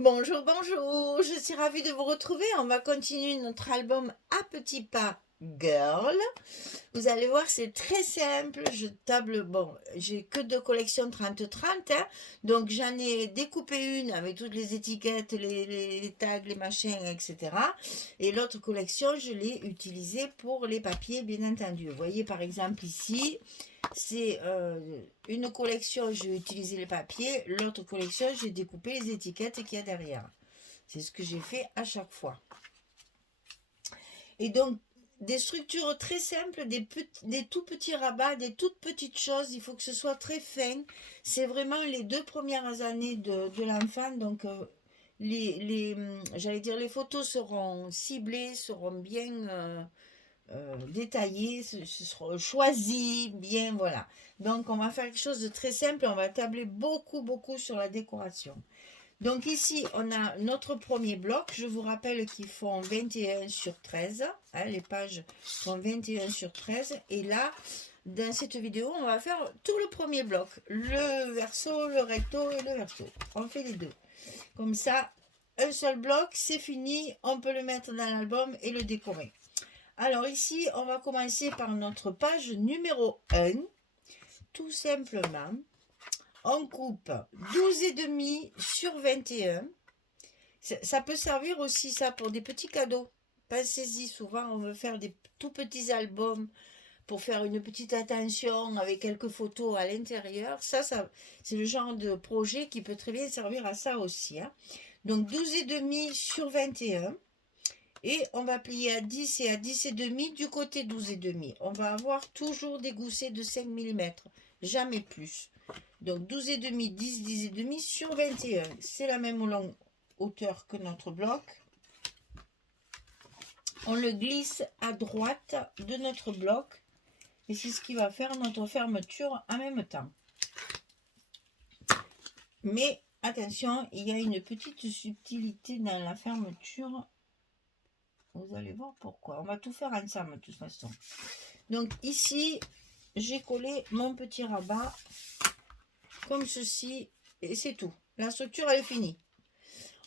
Bonjour, bonjour, je suis ravie de vous retrouver. On va continuer notre album à petits pas Girl. Vous allez voir, c'est très simple. Je table, bon, j'ai que deux collections 30-30, hein. Donc j'en ai découpé une avec toutes les étiquettes, les tags, les machins, etc. Et l'autre collection, je l'ai utilisée pour les papiers, bien entendu. Vous voyez par exemple ici, c'est une collection, j'ai utilisé les papiers. L'autre collection, j'ai découpé les étiquettes qu'il y a derrière. C'est ce que j'ai fait à chaque fois. Et donc, des structures très simples, des tout petits rabats, des toutes petites choses. Il faut que ce soit très fin. C'est vraiment les 2 premières années de l'enfant. Donc, j'allais dire, les photos seront ciblées, seront bien détaillées, seront choisies, bien, voilà. Donc, on va faire quelque chose de très simple. On va tabler beaucoup, beaucoup sur la décoration. Donc ici, on a notre premier bloc. Je vous rappelle qu'ils font 21 sur 13. Hein, les pages font 21 sur 13. Et là, dans cette vidéo, on va faire tout le premier bloc. Le verso, le recto et le verso. On fait les deux. Comme ça, un seul bloc, c'est fini. On peut le mettre dans l'album et le décorer. Alors ici, on va commencer par notre page numéro 1. Tout simplement, on coupe 12,5 sur 21. Ça peut servir aussi ça pour des petits cadeaux. Pensez-y, souvent on veut faire des tout petits albums pour faire une petite attention avec quelques photos à l'intérieur. Ça c'est le genre de projet qui peut très bien servir à ça aussi, hein. Donc 12,5 sur 21. Et on va plier à 10 et à 10,5 du côté 12,5. On va avoir toujours des goussets de 5 mm, jamais plus. Donc 12,5, 10, 10,5 sur 21. C'est la même hauteur que notre bloc. On le glisse à droite de notre bloc. Et c'est ce qui va faire notre fermeture en même temps. Mais attention, il y a une petite subtilité dans la fermeture. Vous allez voir pourquoi. On va tout faire ensemble de toute façon. Donc ici, j'ai collé mon petit rabat comme ceci. Et c'est tout. La structure, elle est finie.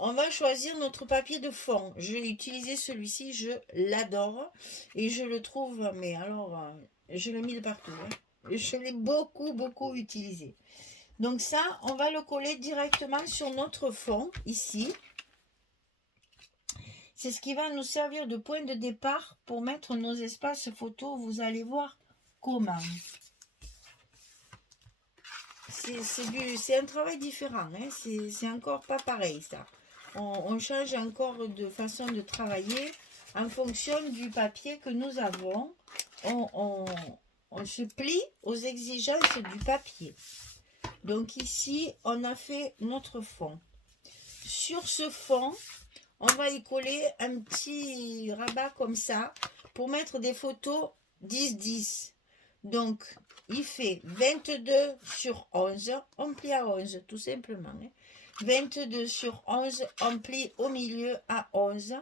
On va choisir notre papier de fond. Je vais utiliser celui-ci, je l'adore. Et je le trouve, mais alors, je l'ai mis de partout, hein. Je l'ai beaucoup, beaucoup utilisé. Donc ça, on va le coller directement sur notre fond, ici. C'est ce qui va nous servir de point de départ pour mettre nos espaces photos. Vous allez voir comment. C'est un travail différent, hein. C'est encore pas pareil, ça. On change encore de façon de travailler en fonction du papier que nous avons. On se plie aux exigences du papier. Donc ici, on a fait notre fond. Sur ce fond, on va y coller un petit rabat comme ça pour mettre des photos 10-10. Donc, il fait 22 sur 11, on plie à 11 tout simplement, hein. 22 sur 11, on plie au milieu à 11.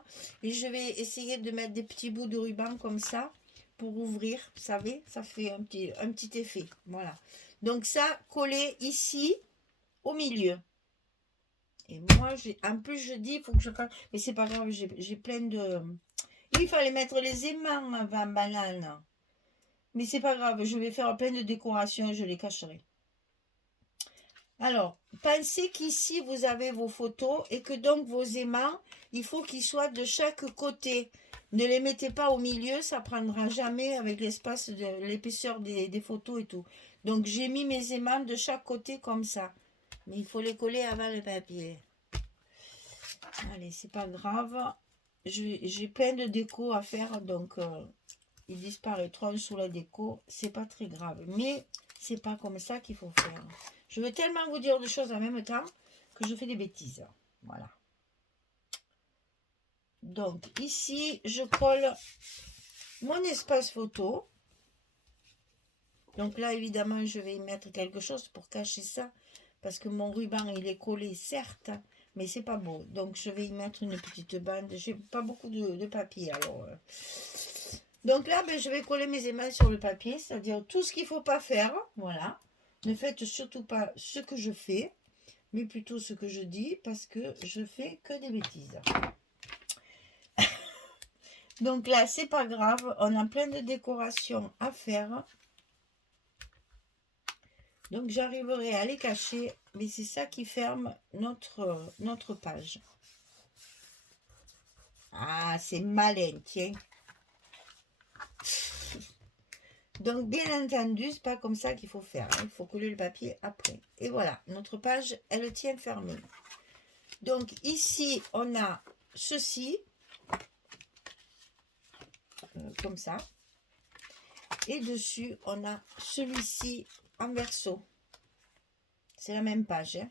Et je vais essayer de mettre des petits bouts de ruban comme ça pour ouvrir, vous savez, ça fait un petit effet. Voilà. Donc ça, collé ici au milieu. Et moi, en plus, je dis, il faut que je fasse. Mais c'est pas grave, j'ai plein de. Il fallait mettre les aimants avant banane. Mais c'est pas grave, je vais faire plein de décorations et je les cacherai. Alors, pensez qu'ici, vous avez vos photos et que donc vos aimants, il faut qu'ils soient de chaque côté. Ne les mettez pas au milieu, ça prendra jamais avec l'espace de l'épaisseur des photos et tout. Donc, j'ai mis mes aimants de chaque côté comme ça. Mais il faut les coller avant le papier. Allez, c'est pas grave. J'ai plein de déco à faire, donc ils disparaîtront sous la déco. C'est pas très grave, mais c'est pas comme ça qu'il faut faire. Je veux tellement vous dire des choses en même temps que je fais des bêtises. Voilà. Donc ici, je colle mon espace photo. Donc là, évidemment, je vais y mettre quelque chose pour cacher ça, parce que mon ruban, il est collé, certes, mais c'est pas beau. Donc je vais y mettre une petite bande. J'ai pas beaucoup de papier, alors. Donc là, ben, je vais coller mes aimants sur le papier, c'est-à-dire tout ce qu'il ne faut pas faire. Voilà. Ne faites surtout pas ce que je fais. mais plutôt ce que je dis parce que je fais que des bêtises. Donc là, c'est pas grave, on a plein de décorations à faire. Donc j'arriverai à les cacher, mais c'est ça qui ferme notre page. Ah, c'est malin, tiens. Donc bien entendu, c'est pas comme ça qu'il faut faire. Il faut coller le papier après. Et voilà, notre page, elle tient fermée. Donc ici, on a ceci, comme ça. Et dessus, on a celui-ci en verso. C'est la même page. Hein.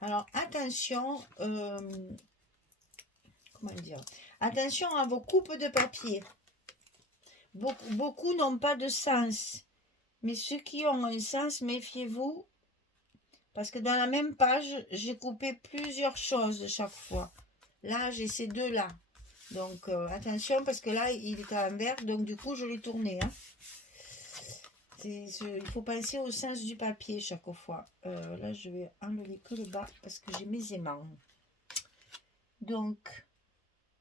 Alors, attention, comment dire? Attention à vos coupes de papier. Beaucoup n'ont pas de sens. Mais ceux qui ont un sens, méfiez-vous. Parce que dans la même page, j'ai coupé plusieurs choses chaque fois. Là, j'ai ces deux-là. Donc, attention, parce que là, il est à l'envers. Donc, du coup, je l'ai tourné. Hein. Il faut penser au sens du papier chaque fois. Là, je vais enlever que le bas parce que j'ai mes aimants. Donc,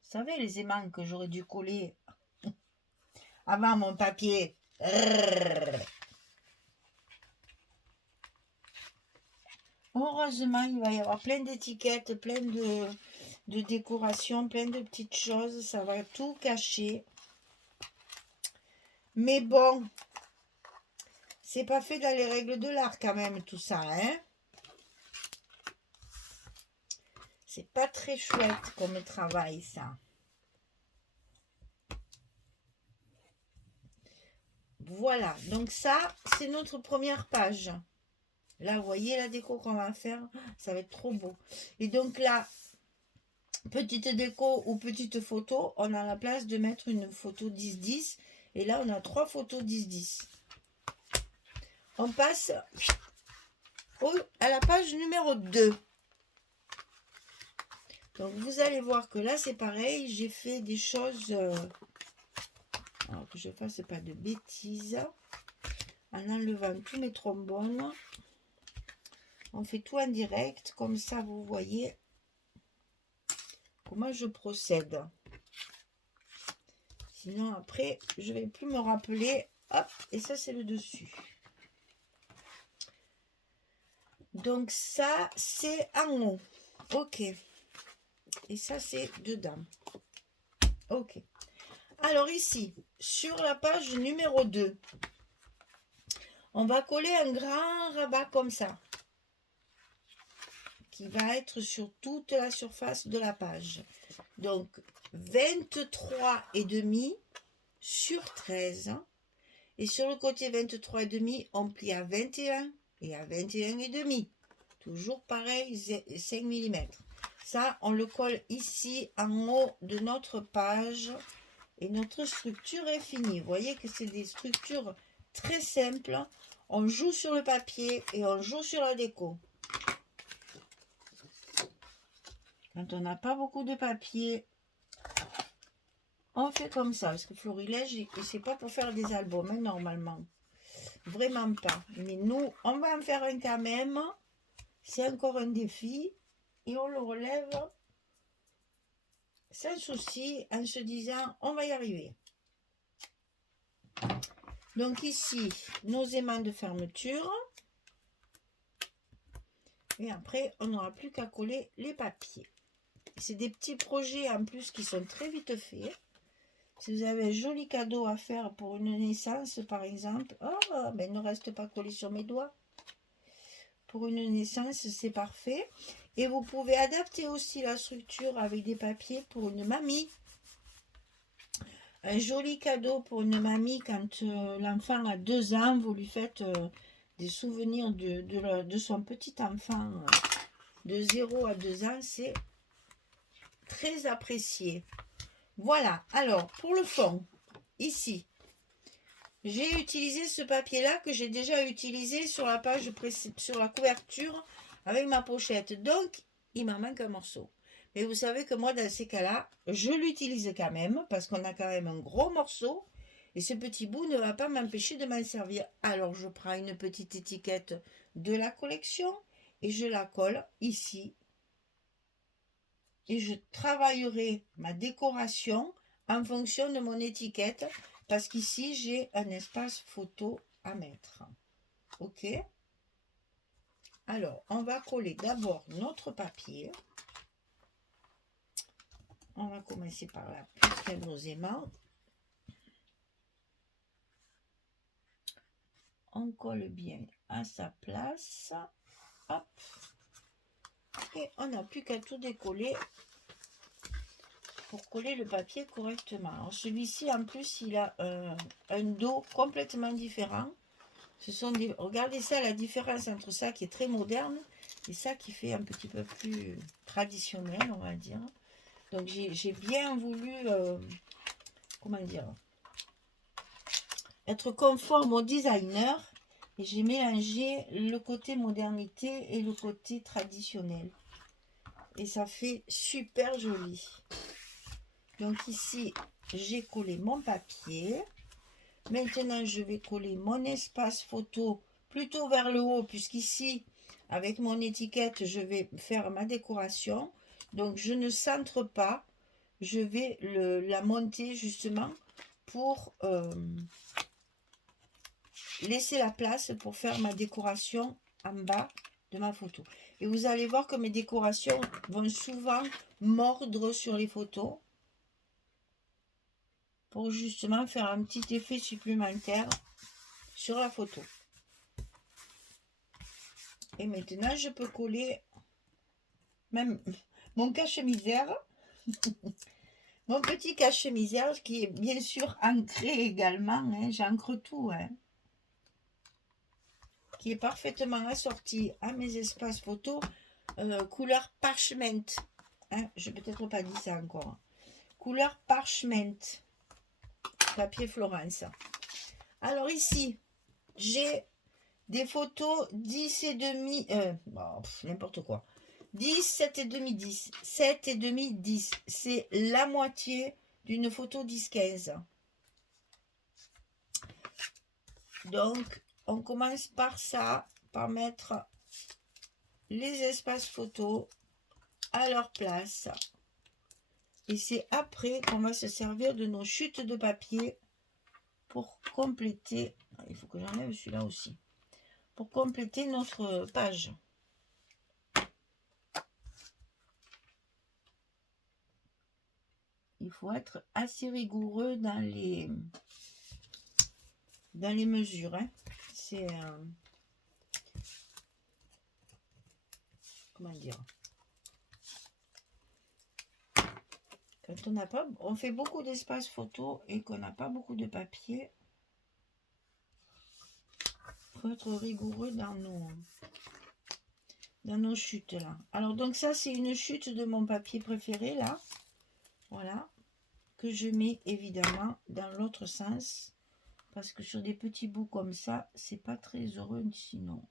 vous savez, les aimants que j'aurais dû coller avant mon papier. Heureusement, il va y avoir plein d'étiquettes, plein de décorations, plein de petites choses. Ça va tout cacher. Mais bon, c'est pas fait dans les règles de l'art quand même, tout ça, hein. C'est pas très chouette comme travail, ça. Voilà, donc ça, c'est notre première page. Là, vous voyez la déco qu'on va faire, ça va être trop beau. Et donc là, petite déco ou petite photo, on a la place de mettre une photo 10-10. Et là, on a 3 photos 10-10. On passe à la page numéro 2. Donc, vous allez voir que là, c'est pareil. J'ai fait des choses... alors que je ne fasse pas de bêtises. En enlevant tous mes trombones. On fait tout en direct. Comme ça, vous voyez comment je procède. Sinon, après, je ne vais plus me rappeler. Hop, et ça, c'est le dessus. Donc, ça, c'est en haut. Ok. Et ça, c'est dedans. Ok. Alors, ici, sur la page numéro 2, on va coller un grand rabat comme ça. Qui va être sur toute la surface de la page. Donc, 23,5 sur 13. Et sur le côté 23,5, on plie à 21 et à 21,5. Toujours pareil, 5 mm. Ça, on le colle ici en haut de notre page. Et notre structure est finie. Vous voyez que c'est des structures très simples. On joue sur le papier et on joue sur la déco. Quand on n'a pas beaucoup de papier, on fait comme ça. Parce que Florilège, c'est pas pour faire des albums, hein, normalement. Vraiment pas. Mais nous, on va en faire un quand même. C'est encore un défi. Et on le relève sans souci en se disant, on va y arriver. Donc ici, nos aimants de fermeture. Et après, on n'aura plus qu'à coller les papiers. C'est des petits projets en plus qui sont très vite faits. Si vous avez un joli cadeau à faire pour une naissance, par exemple, oh, ben, ne reste pas collé sur mes doigts. Pour une naissance, c'est parfait. Et vous pouvez adapter aussi la structure avec des papiers pour une mamie. Un joli cadeau pour une mamie quand l'enfant a 2 ans, vous lui faites des souvenirs de son petit enfant de 0 à 2 ans, c'est très apprécié. Voilà, alors pour le fond, ici, j'ai utilisé ce papier-là que j'ai déjà utilisé sur la page sur la couverture avec ma pochette. Donc, il m'en manque un morceau. Mais vous savez que moi, dans ces cas-là, je l'utilise quand même parce qu'on a quand même un gros morceau. Et ce petit bout ne va pas m'empêcher de m'en servir. Alors je prends une petite étiquette de la collection et je la colle ici. Et je travaillerai ma décoration en fonction de mon étiquette parce qu'ici j'ai un espace photo à mettre. Ok? Alors, on va coller d'abord notre papier. On va commencer par là, plus très posément. On colle bien à sa place. Hop. Et on n'a plus qu'à tout décoller pour coller le papier correctement. Celui-ci, en plus, il a un dos complètement différent. Regardez ça, la différence entre ça qui est très moderne et ça qui fait un petit peu plus traditionnel, on va dire. Donc, j'ai bien voulu, comment dire, être conforme au designer et j'ai mélangé le côté modernité et le côté traditionnel. Et ça fait super joli. Donc ici, j'ai collé mon papier. Maintenant, je vais coller mon espace photo plutôt vers le haut, puisqu'ici, avec mon étiquette, je vais faire ma décoration. Donc, je ne centre pas. Je vais la monter justement pour laisser la place pour faire ma décoration en bas de ma photo. Et vous allez voir que mes décorations vont souvent mordre sur les photos pour justement faire un petit effet supplémentaire sur la photo. Et maintenant, je peux coller même mon cache-misère, mon petit cache-misère qui est bien sûr ancré également, hein, j'ancre tout, hein, qui est parfaitement assorti à mes espaces photos, couleur parchment. Hein, je n'ai peut-être pas dit ça encore. Couleur parchment, papier Florence. Alors ici, j'ai des photos 10 et demi, n'importe quoi. 10, 7 et demi, 10. 7 et demi, 10. C'est la moitié d'une photo 10-15. Donc, on commence par ça, par mettre les espaces photos à leur place. Et c'est après qu'on va se servir de nos chutes de papier pour compléter. Il faut que j'enlève celui-là aussi. Pour compléter notre page. Il faut être assez rigoureux dans les mesures. Hein. C'est comment dire, quand on fait beaucoup d'espace photo et qu'on n'a pas beaucoup de papier, il faut être rigoureux dans nos chutes là. Alors donc ça c'est une chute de mon papier préféré là, voilà, que je mets évidemment dans l'autre sens parce que sur des petits bouts comme ça c'est pas très heureux sinon.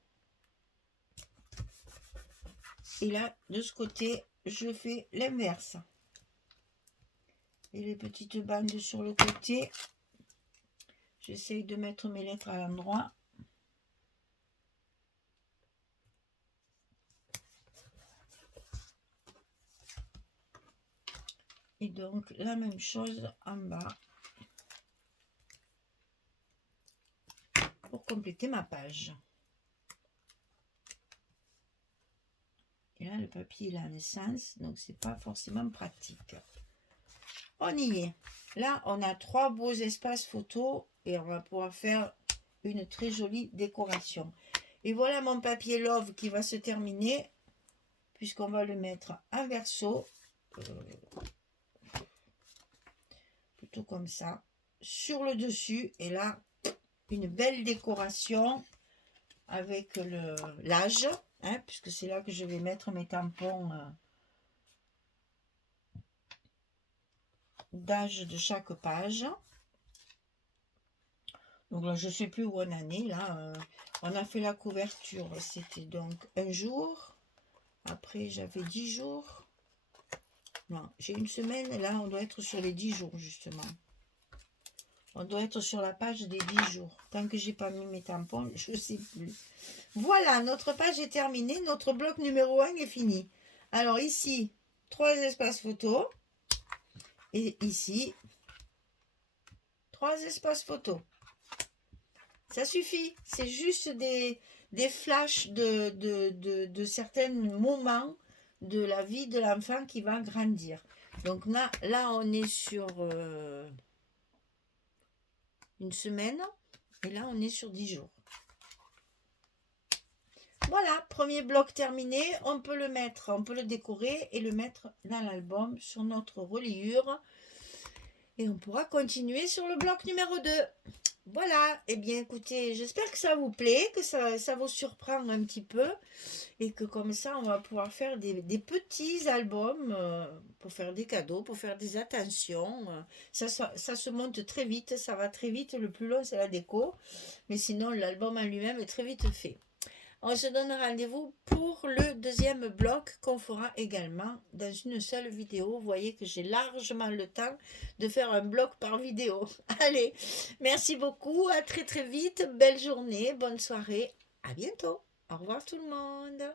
Et là de ce côté je fais l'inverse et les petites bandes sur le côté, j'essaye de mettre mes lettres à l'endroit. Et donc la même chose en bas pour compléter ma page. Et là le papier il a un sens, donc c'est pas forcément pratique. On y est. Là on a 3 beaux espaces photos et on va pouvoir faire une très jolie décoration. Et voilà mon papier Love qui va se terminer puisqu'on va le mettre en verso. Plutôt comme ça, sur le dessus, et là, une belle décoration avec l'âge, hein, puisque c'est là que je vais mettre mes tampons d'âge de chaque page. Donc là, je ne sais plus où on en est, là, on a fait la couverture, c'était donc un jour, après j'avais 10 jours, non, j'ai une semaine, là on doit être sur les 10 jours justement. On doit être sur la page des 10 jours. Tant que j'ai pas mis mes tampons, je ne sais plus. Voilà, notre page est terminée. Notre bloc numéro 1 est fini. Alors ici, 3 espaces photos. Et ici, 3 espaces photos. Ça suffit. C'est juste des flashs de certains moments de la vie de l'enfant qui va grandir. Donc là on est sur une semaine. Et là, on est sur 10 jours. Voilà, premier bloc terminé. On peut le mettre, on peut le décorer et le mettre dans l'album sur notre reliure. Et on pourra continuer sur le bloc numéro 2. Voilà, eh bien écoutez, j'espère que ça vous plaît, que ça vous surprend un petit peu. Et que comme ça, on va pouvoir faire des petits albums pour faire des cadeaux, pour faire des attentions. Ça se monte très vite, ça va très vite. Le plus long, c'est la déco. Mais sinon, l'album en lui-même est très vite fait. On se donne rendez-vous pour le deuxième bloc qu'on fera également dans une seule vidéo. Vous voyez que j'ai largement le temps de faire un bloc par vidéo. Allez, merci beaucoup, à très très vite. Belle journée, bonne soirée, à bientôt. Au revoir tout le monde.